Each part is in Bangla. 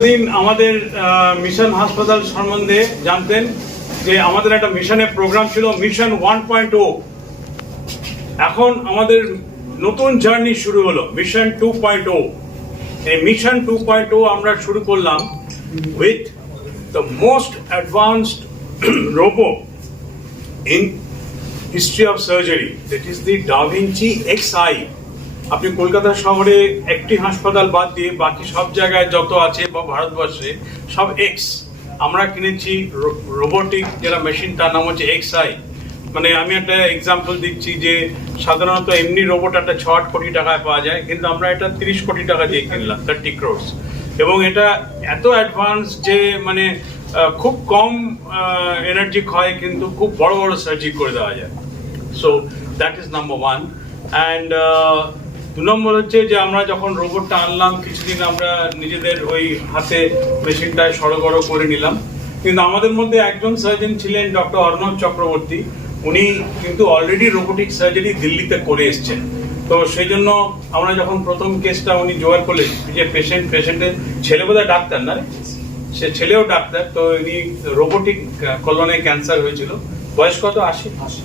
দিন আমাদের মিশন হাসপাতাল সম্বন্ধে জানতেন যে আমাদের একটা মিশনের প্রোগ্রাম ছিল মিশন ওয়ান পয়েন্ট এখন আমাদের নতুন জার্নি শুরু হলো মিশন টু পয়েন্ট ও। এই মিশন টু পয়েন্ট ও আমরা শুরু করলাম with the most advanced robo in history of surgery that is the Da Vinci X I আপনি কলকাতা শহরে একটি হাসপাতাল বাদ দিয়ে বাকি সব জায়গায় যত আছে বা ভারতবর্ষে, সব এক্স আমরা কিনেছি রোবোটিক যেটা মেশিন তার নাম হচ্ছে এক্স আই মানে আমি একটা এক্সাম্পল দিচ্ছি যে সাধারণত এমনি রোবট একটা ছ আট কোটি টাকায় পাওয়া যায়, কিন্তু আমরা এটা তিরিশ কোটি টাকা দিয়ে কিনলাম থার্টি ক্রোর্স এবং এটা এত অ্যাডভান্স যে মানে খুব কম এনার্জি ক্ষয়, কিন্তু খুব বড় বড় সার্জারি করে দেওয়া যায়। So that is number one and দু নম্বর হচ্ছে যে আমরা যখন রোবটটা আনলাম, কিছুদিন আমরা নিজেদের ওই হাতে মেশিনটায় সড়গড় করে নিলাম। কিন্তু আমাদের মধ্যে একজন সার্জন ছিলেন ডক্টর অর্ণব চক্রবর্তী। উনি কিন্তু অলরেডি রোবোটিক সার্জারি দিল্লিতে করে এসছেন। তো সেই জন্য আমরা যখন প্রথম কেসটা উনি জোগাড় করলেন যে পেশেন্ট পেশেন্টের ছেলে বোধহয় ডাক্তার না সে ছেলেও ডাক্তার, তো ইনি রোবোটিক কলনে ক্যান্সার হয়েছিল। বয়স কত? আশি? আশি।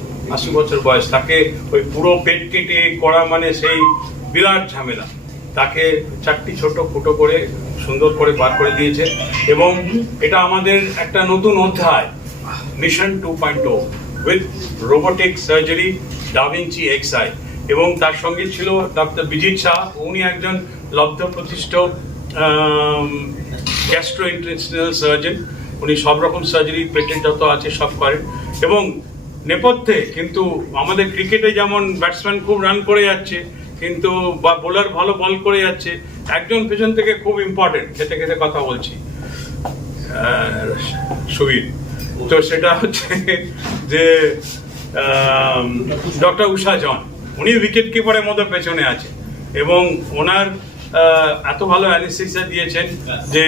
বছর বয়স, তাকে ওই পুরো পেট কেটে করা মানে সেই বিরাট ঝামেলা। তাকে চারটি ছোট ফুটো করে, সুন্দর করে বার করে দিয়েছে এবং এটা আমাদের একটা নতুন অধ্যায় mission two point o with robotic surgery Da Vinci XI এবং তার সঙ্গে ছিল ডক্টর বিজিৎ শাহ উনি একজন লব্ধ প্রতিষ্ঠ গ্যাস্ট্রো ইন্টারন্যাশনাল সার্জন উনি সব রকম সার্জারি পেটেন্ট যত আছে সব করেন। এবং নেপথ্যে, কিন্তু আমাদের ক্রিকেটে যেমন ব্যাটসম্যান খুব রান করে যাচ্ছে, কিন্তু বা বোলার ভালো বল করে যাচ্ছে, একজন পেছন থেকে খুব ইম্পর্টেন্ট খেতে খেতে কথা বলছি। সুবীর, তো সেটা হচ্ছে যে ডক্টর উষা জন, উনি উইকেট কিপারের মতো পেছনে আছে, এবং ওনার এত ভালো অ্যানেস্থেসিয়া দিয়েছেন যে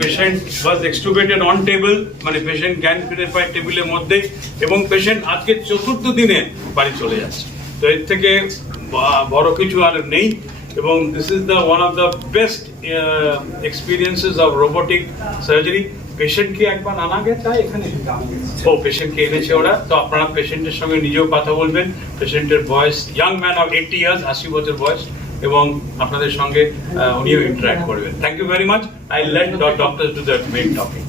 patient was extubated on table মানে পেশেন্ট জ্ঞান ফিরে পায় টেবিলের মধ্যে, এবং পেশেন্ট আজকে চতুর্থ দিনে বাড়ি চলে যাচ্ছে। তো এর থেকে বড় কিছু আর নেই, এবং this is the one of the best experiences of robotic surgery পেশেন্টকে একবার আনা গেছে? এখানে ও পেশেন্টকে এনেছে ওরা। তো আপনারা পেশেন্টের সঙ্গে নিজেও কথা বলবেন। পেশেন্টের বয়স young man of eighty years আশি বছর বয়স। এবং আপনাদের সঙ্গে উনিও ইন্টারাক্ট করবেন। Thank you very much I let doctor to that main topic